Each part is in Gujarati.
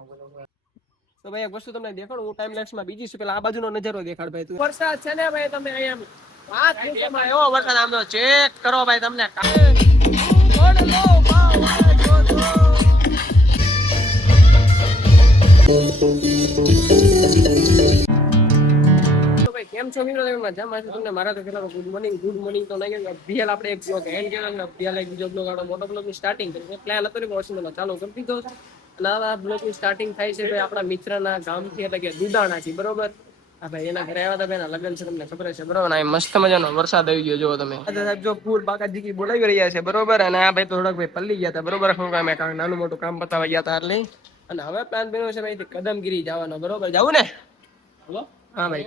તો ભાઈ એક વસ્તુ તમને દેખાડું, હું ટાઈમ લેન્સ માં બીજી છું, પેલા આ બાજુનો નજારો દેખાડ ભાઈ. વરસાદ છે ને ભાઈ, તમે અહીંયા વાત પૂછોમાં એવો વરસાદ આમ તો ચેક કરો ભાઈ, તમને કેમ છો મિત્રો? મજામાં છો? તમને મારા તો પેલા ગુડ મોર્નિંગ તો નહીં. અભિયાલ આપણે એક બ્લોગ એન્ડ કર્યો, અભિયાલ એક બીજો બ્લોગ આપણો મોટો બ્લોગ ની સ્ટાર્ટિંગ કરી પ્લાન હતો ને વોશિંગમાં ચાલુ કરી દીધો. અને આ બ્લોગ ની સ્ટાર્ટિંગ થાય છે ભાઈ આપણા મિત્રના ગામથી, એટલે કે દુદાણાથી, બરોબર. હા ભાઈ, એના ઘરે આવ્યા હતા ભાઈ, એના લગ્ન છે, તમને ખબર છે બરોબર. આ મસ્ત મજાનો વરસાદ આવી ગયો, જો તમે સાહેબ જો ફૂલ બાકાજી બોલાવી રહ્યા છે બરોબર. અને આ ભાઈ થોડાક ભાઈ પલ્લી ગયા હતા બરોબર, શું કામ નાનું મોટું કામ પતાવા ગયા હતા એટલે. અને હવે પ્લાન બન્યો છે ભાઈ કદમગીરી જવાનો, બરોબર. જવું ને? હા ભાઈ,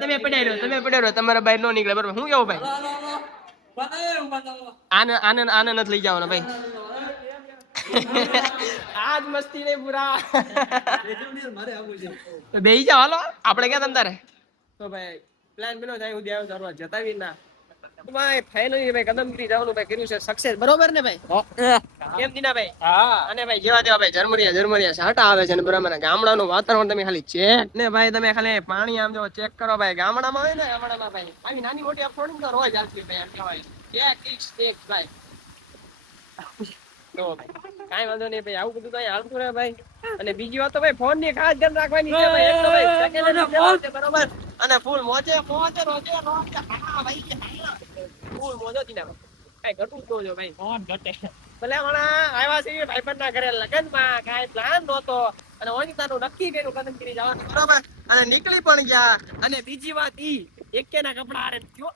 તમે પડાયો તમારા બાઈક નો નીકળે બરોબર. શું કેવું ભાઈ? આને નથી લઈ જવાના ભાઈ. આજ મસ્તી નહીં પૂરા. બેહી જાવ, હાલો આપણે ક્યાં તમ તારે. તો ભાઈ પ્લાન બન્યો જાય ઉદ્યા કરવા જતાવી ના ભાઈ. ફાઇનલી ભાઈ કદમગીરી જવાનું ભાઈ કર્યું છે સક્સેસ, બરોબર ને ભાઈ? કેમ દીના ભાઈ? હા. અને ભાઈ જેવા તેવા ભાઈ ઝરમરિયા સાટા આવે છે ને બરાબર. ગામડાનું વાતાવરણ તમે ખાલી ચેક ને ભાઈ, તમે ખાલી પાણી આમ જો ચેક કરો ભાઈ. ગામડામાં હોય ને, ગામડામાં ભાઈ આવી નાની મોટી અફોર્ડિંગ તો રોજ આવતી ભાઈ, એમ કહેવાય ચેક ભાઈ. તો ભાઈ કાઈ વાંધો નહીં ભાઈ, આવું બધું કઈ હાલતું રહે ભાઈ. અને બીજી વાત તો ભાઈ ફોન ની ખાસ ધ્યાન રાખવાની છે ભાઈ. એક તો ભાઈ સેકન્ડ છે બરોબર. અને ફૂલ મોજે રોજે હા ભાઈ, ફૂલ મોજો થી ના કઈ ઘટું તો જો ભાઈ. ફોન ઘટે ભલે હમણાં આવ્યા છે ભાઈબંધ ના ઘરે લગનમાં, કાંઈ પ્લાન નહોતો. અને ઓનિતાનું નક્કી કર્યું કદમગીરી જવાનું બરોબર. અને નીકળી પણ ગયા. અને બીજી વાત ઈ એકેના કપડા હારે થયો.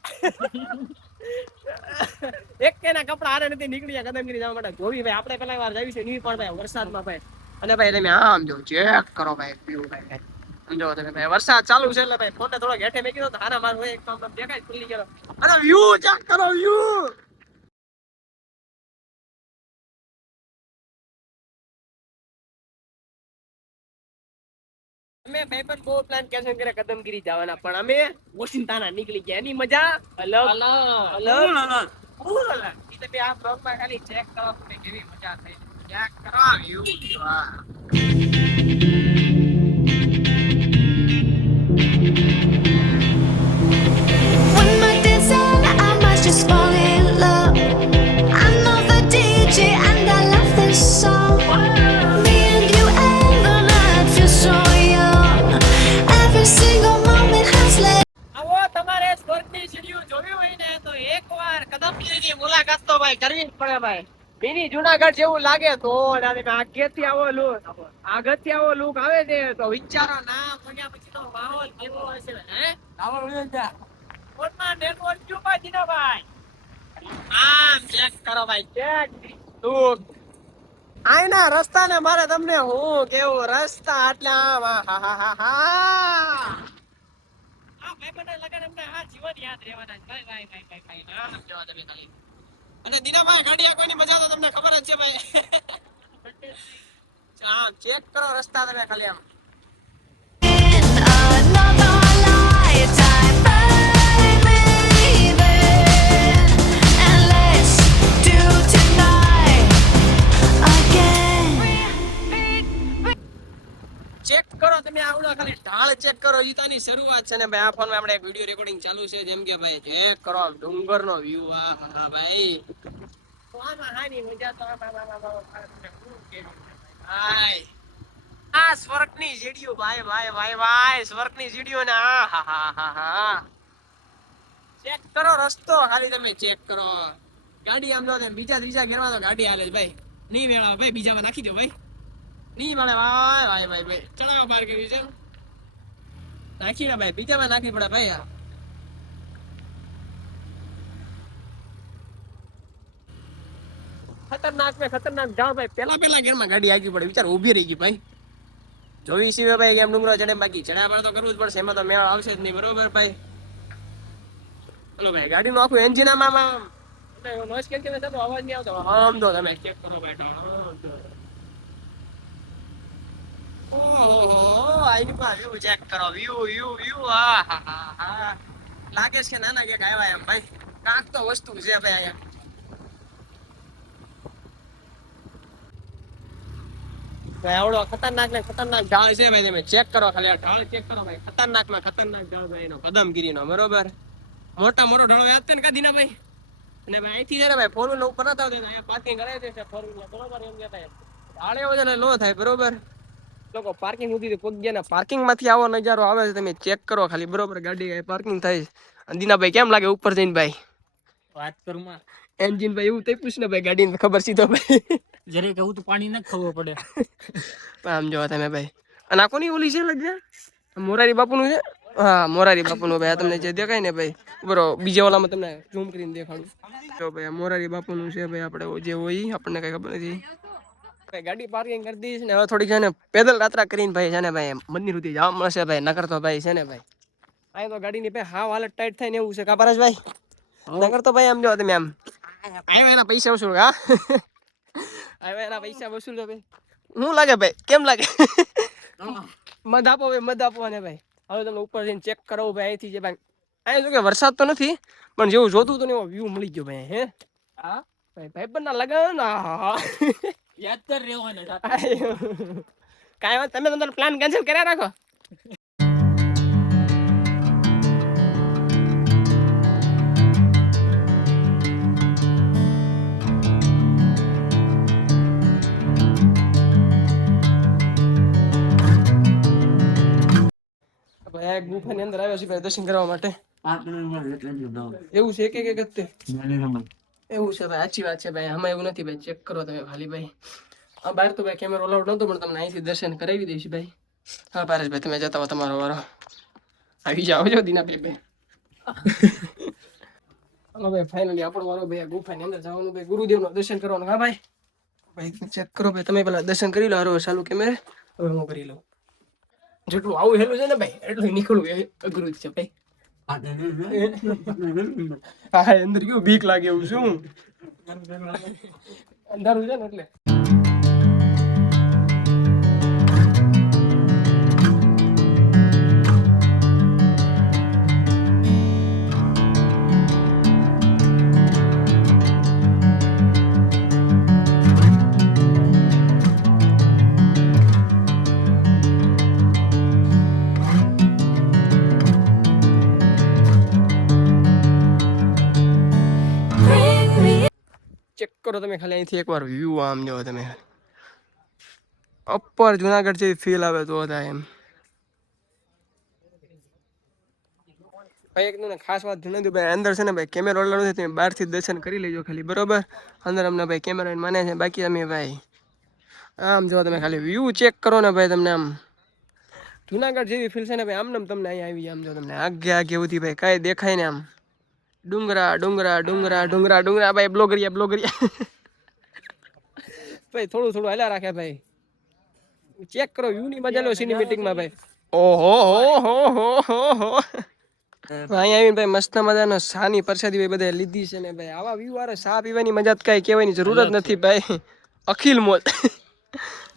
એકેના કપડા હારે નથી નીકળ્યા કદમગીરી જવા માટે. જોવી ભાઈ આપણે પેલા વાર જાવી છે ની પણ ભાઈ વરસાદમાં ભાઈ. અને ભાઈ તમે આમ જો ચેક કરો ભાઈ, વ્યૂ ભાઈ સમજો તમે ભાઈ. વરસાદ ચાલુ છે એટલે ભાઈ ફોનને થોડો ઘેઠે મેકી દો તો હારા મારું એક કામ દેખાય ખુલ્લી ગયો. અને વ્યૂ ચેક કરો, વ્યૂ. અમે ભાઈ પણ બહુ પ્લાન કેન્સલ કર્યા કદમગીરી જવાના, પણ અમે વોશિંગટન નીકળી ગયા. એની મજા અલગ તમે આ બ્લોગમાં ખાલી ચેક કરો કે કેવી મજા થઈ. ચેક કરો વ્યૂ. મુલાકાત તો ભાઈ કરવી જ પડે ભાઈ. મિની જુનાગઢ જેવું લાગે તો આગેથી આવો લુક આવે છે તો વિચારો ના પડ્યા પછી તો માહોલ કેવો હશે હે. ફોનમાં નેટવર્ક ક્યું ભાઈ દીનાભાઈ? આમ ચેક કરો ભાઈ, ચેક લુક. આયના રસ્તા ને મારે તમને હું કેવું, રસ્તા આટલા ભાઈ બને લગન અમને આ જીવન યાદ રહેવાના ભાઈ. જવા દે ખાલી. અને દીનાભાઈ ગાડીયા કોઈની મજા તો તમને ખબર જ છે ભાઈ. આમ ચેક કરો રસ્તા તમે ખાલી આમ. ચેક કરો તમે આવડો ખાલી ઢાળ ચેક કરો. ઈતાની શરૂઆત છે ને ભાઈ. આ ફોનમાં આપણે એક વિડિયો રેકોર્ડિંગ ચાલુ છે. જેમ કે ભાઈ ચેક કરો ડુંગરનો વ્યૂ. આ હા ભાઈ, આમાં હાની મજા તો ભાઈ. આ સ્વર્ગની સીડીઓ ભાઈ સ્વર્ગની સીડીઓ ને હા. ચેક કરો રસ્તો ખાલી તમે ચેક કરો. ગાડી આમ જો બીજા ત્રીજા ગેરમાં તો ગાડી હાલે ભાઈ. નહીં વેળા ભાઈ, બીજામાં નાખી દો ભાઈ. નહીં મળે ભાઈ ચડાવ પાર કર્યું છે. નાખી ના ભાઈ, બીજામાં નાખી પડે ભાઈ. ખતરનાક જાણ ભાઈ. પેલા ગેરમાં ગાડી આગી પડે, વિચાર ઉભી રહી ગઈ ભાઈ. જોઈ સીવે ભાઈ કેમ ડુંગરો ચડે, બાકી ચડ્યા પર તો કરવું જ પડશે. એમાં તો મેળ આવશે જ નહીં બરોબર ભાઈ. ચલો ભાઈ ગાડીનું આખું એન્જિન આમાં નોઈસ કેન્સલ થતો અવાજ નહીં આવતો. આમ તો તમે ચેક કરો ભાઈ. ઓહો આઈ પા વ્યૂ ચેક કરો. વ્યૂ હા. લાગે છે કે નાના કેક આવ્યા એમ ભાઈ. કાંક તો વસ્તુ છે ભાઈ અહીંયા. ભાઈ આવડો ખતરનાક ને ખતરનાક ઢાળ છે ભાઈ, તમે ચેક કરો ખાલી આ ઢાળ ચેક કરો ભાઈ, ખતરનાક માં ખતરનાક ઢાળ ભાઈ એનો કદમગીરીનો, બરોબર. મોટા મોટો ઢાળો યાદ છે ને કાદીના ભાઈ. અને ભાઈ અહીંથી છે ને ભાઈ ફોર વ્હીલર ઉપર નતા આવતા, અહીંયા પાર્કિંગ કરાવી દે છે ફોર વ્હીલર, બરોબર. એમ કહેતા ઢાળ એવો છે ને લો થાય, બરોબર. લોકો પાર્કિંગ સુધી પહોંચી ગયા ને પાર્કિંગ માંથી આવો નજારો આવે છે, તમે ચેક કરો ખાલી, બરોબર. ગાડી પાર્કિંગ થાય છે. દીનાભાઈ કેમ લાગે ઉપર જઈને ભાઈ? વાત કરું માં એન્જિન ભાઈ એવું થઈ પૂછ ને ભાઈ, ગાડીને ખબર સીધો ભાઈ. જરે કહું તો પાણી ના ખબર પડે. આમ જોવા તમે ભાઈ. અને આ કોની ઓલી છે લગ્ન? મોરારી બાપુનું છે. હા મોરારી બાપુનું ભાઈ, આ તમને જે દેખાય ને ભાઈ, બરો બીજા ઓલામાં તમને ઝૂમ કરીને દેખાડું. જો ભાઈ આ મોરારી બાપુનું છે ભાઈ, આપણે જે હોય આપણને કઈ ખબર નથી. ભાઈ ગાડી પાર્કિંગ કરી દીધી છે ને હવે થોડીક છે ને પેદલ યાત્રા કરીને ભાઈ છે ને ભાઈ મંદિર સુધી જવા મળશે ભાઈ, નકર તો ભાઈ છે ને ભાઈ અહીં તો ગાડીની ભાઈ હાવ હાલત ટાઈટ થાય ને એવું છે. કાપરાજ ભાઈ નકર તો ભાઈ આમ જો તમે આમ આવ્યા એના પૈસા વસૂલ, હા આવ્યા એના પૈસા વસૂલ તો ભાઈ. શું લાગે ભાઈ, કેમ લાગે? મધ આપો ભાઈ, મધ આપો ને ભાઈ. હવે તમે ઉપર જઈને ચેક કરાવો ભાઈ અહીંથી, જે ભાઈ અહીંયા જો કે વરસાદ તો નથી પણ જેવું જોતું હતું ને એવો વ્યૂ મળી ગયો ભાઈ. હે હા ભાઈ, ભાઈ પણ ના લગન યાદ કર રહ્યો ને કાંઈ વાત, તમે તમારો પ્લાન કેન્સલ કર્યા રાખો. ભાઈ આ ગુફાની અંદર આવ્યા છે ભાઈ દર્શન કરવા માટે. એવું છે કે ગતે એવું છે ભાઈ, સાચી વાત છે ભાઈ. આમાં એવું નથી ભાઈ, ચેક કરો તમે ખાલી ભાઈ. આ બહાર તો ભાઈ કેમેરો અલાઉડ નહોતો પણ તમને અહીંથી દર્શન કરાવી દઈશ ભાઈ. હા પારેશભાઈ તમે જતા હો, તમારો વારો આવી જાઓ છો દીનાભાઈ. હાલો ભાઈ ફાઇનલી આપણો વારો ભાઈ ગુફાની અંદર જવાનું ભાઈ, ગુરુદેવનું દર્શન કરવાનું. હા ભાઈ ભાઈ ચેક કરો ભાઈ, તમે પેલા દર્શન કરી લો. હારો ચાલુ કેમેરે હવે હું કરી લઉં. જેટલું આવું હેલું છે ને ભાઈ એટલું નીકળવું એ અઘરું જ છે ભાઈ. હા અંદર કેવું બીક લાગે એવું શું, અંધારું છે ને એટલે. ચેક કરો તમે ખાલી અહીંથી એકવાર વ્યૂ આમ જો તમે, અપર જુનાગઢ જેવી ફીલ આવે તો થાય એમ. ભાઈ એક ને ખાસ વાત જણાવી દઉં ભાઈ, અંદર છે ને ભાઈ કેમેરો અલાઉડ નથી, તમે બહારથી દર્શન કરી લેજો ખાલી, બરોબર. અંદર અમને ભાઈ કેમેરા માને છે, બાકી અમે ભાઈ આમ જો તમે ખાલી વ્યૂ ચેક કરો ને ભાઈ, તમને આમ જુનાગઢ જેવી ફીલ છે ને ભાઈ. આમ તમને અહીંયા આવી આમ જો તમને આગે આગે ઉધી ભાઈ કાંઈ દેખાય ને આમ ડુંગરા ડુંગરા ડુંગરા ડુંગરા ડુંગરા ભાઈ. બ્લોગરિયા બ્લોગરિયા ભાઈ થોડું થોડું હલા રાખે ભાઈ. ચેક કરો વ્યૂ ની મજા લો સિનેમેટિકમાં ભાઈ. ઓહો હો હો હો હો. અહીંયા આવીને ભાઈ મસ્ત મજાનો સાની પ્રસાદી ભાઈ બધા લીધી છે ને ભાઈ. આવા વ્યૂ વાળા ચા પીવાની મજા કઈ કહેવાની જરૂર જ નથી ભાઈ. અખિલ મોજ.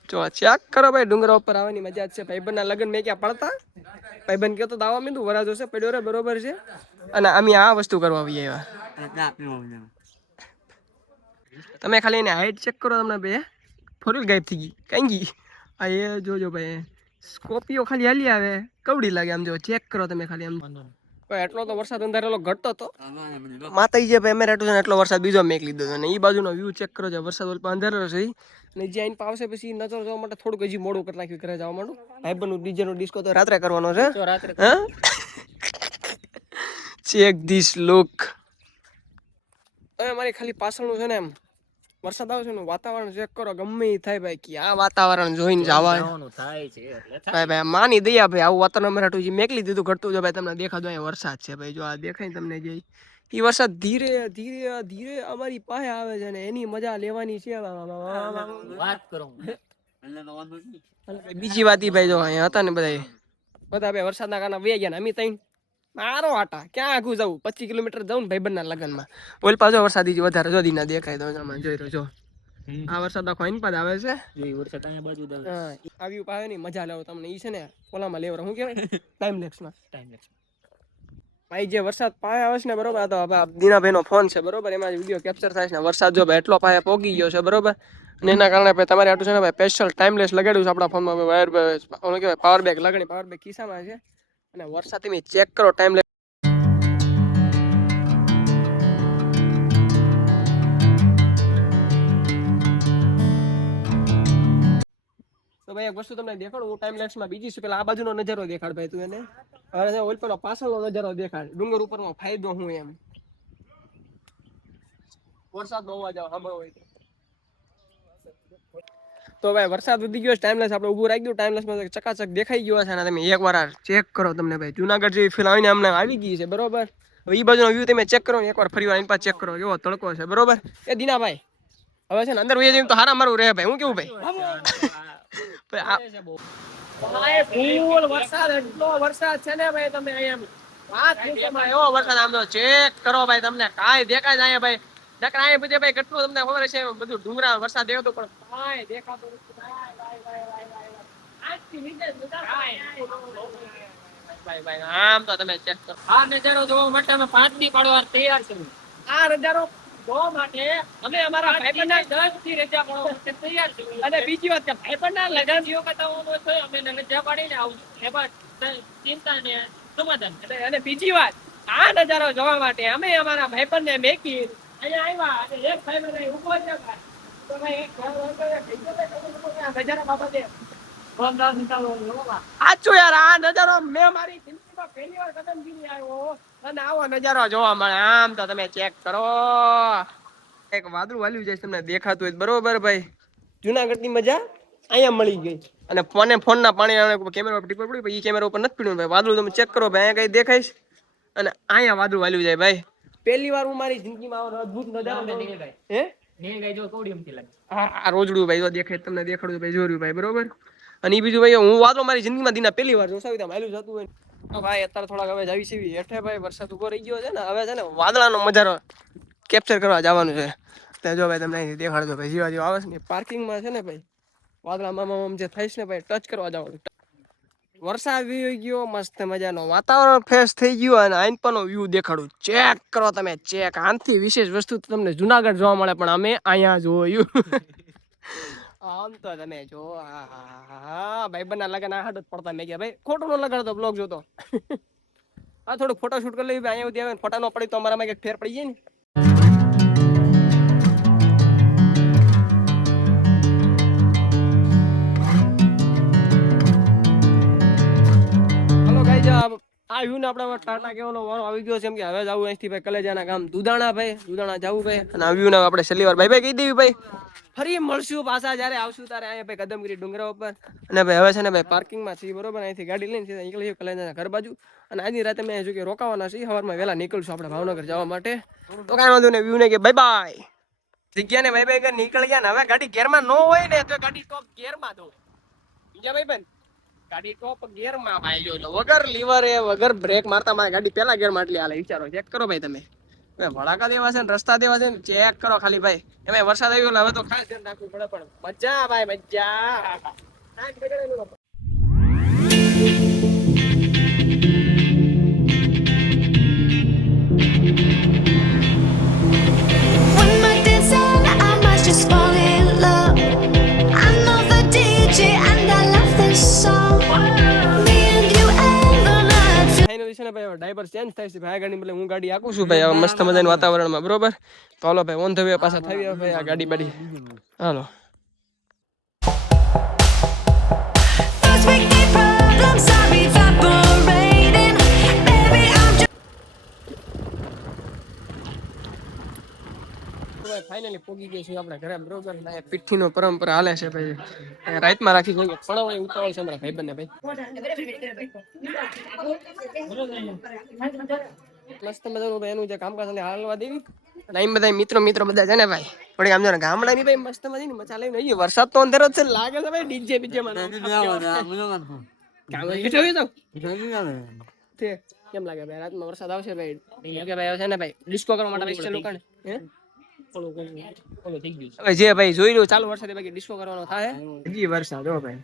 જો ચેક કરો ભાઈ, ડુંગરા ઉપર આવવાની મજા જ છે. ભાઈબંધના લગ્ન મેં ક્યાં પડતા, ભાઈબંધ કહેતો દાવા મીંદું વરાજો છે પડ્યો રે, બરોબર છે. અને અમે આ વસ્તુ કરવા આવીએ એવા. તમે ખાલી એને હાઈટ ચેક કરો, તમને ભાઈ ફોર વ્હીલ ગાયબ થઈ ગઈ કઈ ગઈ. આ એ જોજો ભાઈ સ્કોપિયો ખાલી હાલી આવે કવડી લાગે આમ જો ચેક કરો તમે ખાલી આમ. એટલો તો વરસાદ અંધારેલો ઘટતો હતો માતાજી જે ભાઈ અમે રેટો છે ને એટલો વરસાદ બીજો મેક લીધો છે. અને એ બાજુનો વ્યૂ ચેક કરો છો, વરસાદ ઓલ અંધારેલો છે. અને જે આઈને પાવશે પછી નજર જોવા માટે થોડુંક હજી મોડું કરી નાખ્યું, ઘરે જવા માંડું. ભાઈબંધનું ડીજે નો ડિસ્કો તો રાત્રે કરવાનો છે. હા ચેક ધીસ લુક. તમે મારી ખાલી પાછળનું છે ને એમ વરસાદ આવે છે ને વાતાવરણ ચેક કરો, ગમે એ થાય ભાઈ કે આ વાતાવરણ જોઈને જવા ભાઈ ભાઈ માની દયા ભાઈ. આવું વાતાવરણ અમારે મેકલી દીધું ઘટતું જો ભાઈ. તમને દેખાડો અહીંયા વરસાદ છે ભાઈ, જો આ દેખાય તમને જે એ વરસાદ ધીરે ધીરે ધીરે અમારી પાસે આવે છે ને એની મજા લેવાની છે. વાત કરો બીજી વાત ઈ ભાઈ જો અહીંયા હતા ને બધા ભાઈ વરસાદના કારણે વહી ગયા ને અમે તઈ મારો આટા ક્યાં આગું જવું 25 કિલોમીટર જવું ને ભાઈબંધના લગ્નમાં. ઓલ પાછો વરસાદી વધારે જો દીના દેખાય તો આમાં જોઈ રહ્યો છો. આ વરસાદ આખો આઈન પાદ આવે છે. વરસાદ અહીંયા બાજુ આવ્યું પાવે ની મજા લેવો તમને. ઈ છે ને ઓલામાં લેવર શું કહેવાય ટાઈમલેક્સમાં. ભાઈ જે વરસાદ પાવે આવે છે ને બરોબર, તો દીનાભાઈ નો ફોન છે બરોબર, એમાં વિડીયો કેપ્ચર થાય છે ને વરસાદ જો ભાઈ એટલો પાયે પોગી ગયો છે બરોબર. અને એના કારણે ભાઈ તમારે આટલું છે ને ભાઈ સ્પેશિયલ ટાઈમલેસ લગાડ્યું છે આપણા ફોનમાં વાયર ઓલું કહેવાય પાવર બેગ લગાડી પાવર બેગ ખિસ્સામાં છે અને વરસાદ તમે ચેક કરો ટાઈમ. તો ભાઈ એક વસ્તુ તમને દેખાડું હું ટાઈમ લેન્સમાં બીજી છે પેલા આ બાજુનો નજારો દેખાડ ભાઈ તું એને હવે ઓલ પેલો પાછળનો નજારો દેખાડ ડુંગર ઉપરનો ફાયદો હું એમ વરસાદ નો અવાજ સાંભળવો હોય તો ભાઈ વરસાદ વધી ગયો ટાઈમલેસ આપણે ઊભું રાખી દઉં ટાઈમલેસમાં ચકાચક દેખાઈ ગયો છે અને તમે એકવાર ચેક કરો તમને ભાઈ જુનાગઢ જેવી ફીલ આવીને અમને આવી ગઈ છે બરોબર હવે એ બાજુનો વ્યૂ તમે ચેક કરો ને એકવાર ફરી વાર એની પાસે ચેક કરો એવો તડકો છે બરોબર એ દીનાભાઈ હવે છે ને અંદર વહી જઈને તો હારા મારું રહે ભાઈ હું કેવું ભાઈ ફૂલ વરસાદ એટલો વરસાદ છે ને ભાઈ તમે અહીંયા એવો વરસાદ આમ તો ચેક કરો ભાઈ તમને કાંઈ દેખાય જાય ભાઈ નકર અહીંયા બધે ભાઈ કેટલું તમને ખબર છે બધું ડુંગરા વરસાદ દેખાતો પણ કાંઈ દેખાતું નથી ભાઈ આમ તો તમે ચેક કરો આ નજારો જોવા માટે અમે 5 દી પાડવા તૈયાર છીએ. આ નજારો જોવા માટે અમે અમારા ભાઈબંધના 10 થી રજા પાડવા માટે તૈયાર છીએ. અને બીજી વાત કે ભાઈબંધના લગન લગનજીઓ બતાવવાનો છે અમે રજા પાડીને આવું એમાં ચિંતા ને સમાધાન. અને બીજી વાત આ નજારો જોવા માટે અમે અમારા ભાઈબંધને મેકી અહીંયા આવ્યા અને એક ભાઈબંધ અહીં ઊભો છે ભાઈ. તો ભાઈ એક નજારા બાબતે સાચું યાર આ નજારો મેં મારી જિંદગીમાં પહેલી વાર કદમગીરી આવ્યો અને આવો નજારો જોવા મળે આમ તો તમે ચેક કરો એક વાદળું વાલ્યું જાય તમને દેખાતું હોય બરોબર ભાઈ જુનાગઢની મજા અહીંયા મળી ગઈ અને ફોનના પાણી કેમેરા ઉપર ટીપર પડ્યું એ કેમેરા ઉપર નથી પીડ્યું ભાઈ વાદળું તમે ચેક કરો ભાઈ અહીંયા કઈ દેખાઈશ અને અહીંયા વાદળું વાલ્યું જાય ભાઈ પહેલી વાર હું મારી જિંદગીમાં આવો અદ્ભુત નજારો હે નીલગાય જો કોડિયમથી લાગે. આ રોજડું ભાઈ દેખાય તમને દેખાડું ભાઈ જોર્યું ભાઈ બરોબર અને એ બીજું ભાઈ હું વાતો મારી જિંદગીમાં દીના પહેલી વાર જોસાવી ત્યાં માયલું જતું હોય ભાઈ અત્યારે થોડાક હવે જાવી સીવી હેઠે ભાઈ વરસાદ ઉભો રહી ગયો છે ને હવે છે ને વાદળાનો મજારો કેપ્ચર કરવા જવાનું છે ત્યાં જો ભાઈ તમને અહીંથી દેખાડજો ભાઈ જીવા જેવા આવે છે ને પાર્કિંગમાં છે ને ભાઈ વાદળામાં જે થાય છે ને ભાઈ ટચ કરવા જવાનું વરસાદ આવી ગયો મસ્ત મજાનો વાતાવરણ ફ્રેશ થઈ ગયું અને આઈન પરનો વ્યૂ દેખાડું ચેક કરો તમે ચેક આનથી વિશેષ વસ્તુ તમને જુનાગઢ જોવા મળે પણ અમે અહીંયા જોયું આમ તો તમે જો હા ભાઈ બંને લગન આ હાડ જ પડતા મેં ગયા ભાઈ ખોટું નો લગાડતો બ્લોગ જોતો આ થોડું ફોટો શૂટ કરી લેવી અહીંયા સુધી આવે ફોટા નો પડી તો અમારામાં કંઈક ફેર પડી જાય ને હલો ગાઈઝ આ વ્યૂ ને આપણે ટાટા કહેવાનો વારો આવી ગયો છે એમ કે હવે જવું અહીંથી ભાઈ કલેજાના ગામ દુધાણા જવું ભાઈ અને આ વ્યૂ ને આપણે છેલ્લી વાર ભાઈ કહી દેવી ભાઈ ફરી મળશું પાછા જ્યારે આવશું ત્યારે અહીંયા ભાઈ કદમગીરી ડુંગરા ઉપર અને ભાઈ હવે છે ને ભાઈ પાર્કિંગમાં છીએ બરોબર અહીંથી ગાડી લઈને સીધા નીકળી કલેજાના ઘર બાજુ અને આજની રાતે મેં જો કે રોકાવાના છીએ સવારમાં વહેલા નીકળશું આપણે ભાવનગર જવા માટે તો કાંઈ વાંધો નહીં વ્યૂ ને કે બાય બાય જગ્યા ને ભાઈ ભાઈ નીકળી ગયા ને હવે ગાડી ગેરમાં ન હોય ને તો ગાડી ટોપ ગેરમાં દો બીજા ભાઈ બેન ગાડી ટોપ ગેરમાં ભાઈ જો વગર લીવર વગર બ્રેક મારતા મારી ગાડી પેલા ગેરમાં એટલી હાલે વિચારો ચેક કરો ભાઈ તમે ભડાકા દેવા છે ને રસ્તા દેવા છે ને ચેક કરો ખાલી ભાઈ એમાં વરસાદ આવ્યો એટલે હવે તો ખાસ ધ્યાન રાખવું પડે પણ મજા ભાઈ મજા One more dance and I must just fall in love. I know the DJ and I love this song. Me and you and the night. Finally છે ને ભાઈ ડ્રાઈવર ચેન્જ થાય છે ભાઈ ગાડી એટલે હું ગાડી આકું છું ભાઈ હવે મસ્ત મજાના વાતાવરણમાં બરોબર તો હાલો ભાઈ ઓન ધ વે પાછા થઈ ભાઈ આ ગાડી બાડી હાલો First we get problems are evaporating. Baby, I'm just. Finally પોગી ગઈ છું આપણે ઘરે બરોબર પીઠીનો પરંપરા હાલે છે ભાઈ રાતમાં રાખી જોઈએ પણ ઉતાવળ છે અમારા ભાઈ બંને ભાઈ મસ્ત મજાનું ભાઈ એનું જે કામકાજ અને હાલવા દેવી અને અહીં બધા મિત્રો બધા છે ને ભાઈ થોડી આમ જો ને ગામડાની ભાઈ મસ્ત મજાની મજા લઈને અહીંયા વરસાદ તો અંધેરો જ છે લાગે છે ભાઈ ડીજે બીજે મને કેમ લાગે ભાઈ રાતમાં વરસાદ આવશે ભાઈ કે ભાઈ છે ને ભાઈ ડિસ્કો કરવા માટે પૈસા લોકોને હે હવે જે ભાઈ જોઈ રહ્યું ચાલુ વરસાદ બાકી ડિસ્કો કરવાનો થાય હજી વરસાદ હો ભાઈ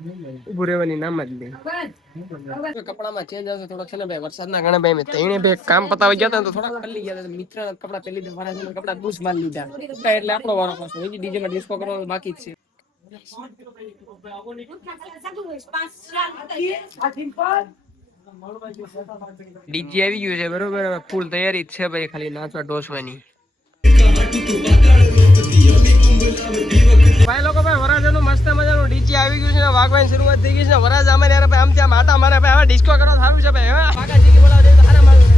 ઉભું રહેવાની નામ જ નહીં. કપડામાં ચેન્જ આવશે થોડોક છે ને ભાઈ વરસાદના કારણે ભાઈ મેં ત્રણે ભાઈ કામ પતાવી ગયા હતા ને તો થોડાક પલ્લી ગયા હતા. મિત્રના કપડા પહેલી દે મારા કપડા બુશ માર લીધા એટલે આપણો વારો પાછો હજી ડીજે માં ડિસ્કો કરવાનું બાકી જ છે. ડીજે આવી ગયું છે બરોબર, ફૂલ તૈયારી જ છે ભાઈ, ખાલી નાચવા ડોસવાની. ભાઈ લોકો ભાઈ વરાજાનું મસ્ત મજાનું ડીજે આવી ગયું છે ને વાગવાની શરૂઆત થઈ ગઈ છે ને વરાજા અમારે યાર ભાઈ આમ ત્યાં માટા મારે ભાઈ હવે ડિસ્કો કરો સારું છે ભાઈ. હવે કાકાજી બોલાવે તો હારા મારું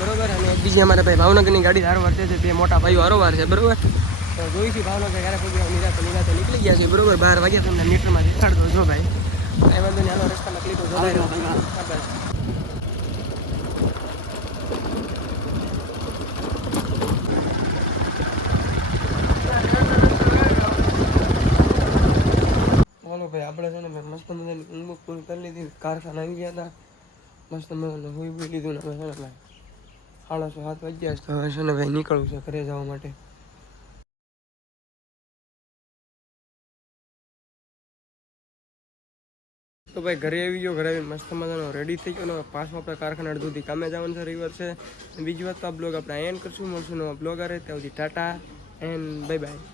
બરોબર અને એક બીજી અમારે ભાઈ ભાવનગરની ગાડી હારો વર્તે છે, બે મોટા ભાઈઓ હારો વાર છે બરોબર. તો જોઈશું ભાવનગર ક્યારે પહોંચી નિરાતે નીકળી ગયા છે બરોબર 12 વાગ્યા તમને મીટરમાં દેખાડતો જો ભાઈ કાંઈ વાંધો નહીં હાલો રસ્તામાં ક્લિપો જોડાઈ રહ્યો બસ ચાલો ભાઈ આપણે છે ને મેં મસ્ત મજાની ઊંઘ પૂરી કરી લીધી કારખાના આવી ગયા હતા મસ્ત મજાનું હોઈ બી લીધું ને હવે છે ને ભાઈ 6:30 વાગ્યા છે તો હવે છે ને ભાઈ નીકળવું છે ઘરે જવા માટે તો ભાઈ ઘરે આવી ગયો ઘરે આવીને મસ્ત મજાનો રેડી થઈ ગયો ને પાછું આપણે કારખાના અડધુંથી કામે જવાનું છે રવિવાર છે બીજી વાત તો આ બ્લોગ આપણે એન્ડ કરશું મળશું નવા બ્લોગ આવે ત્યાં સુધી ટાટા એન્ડ બાય બાય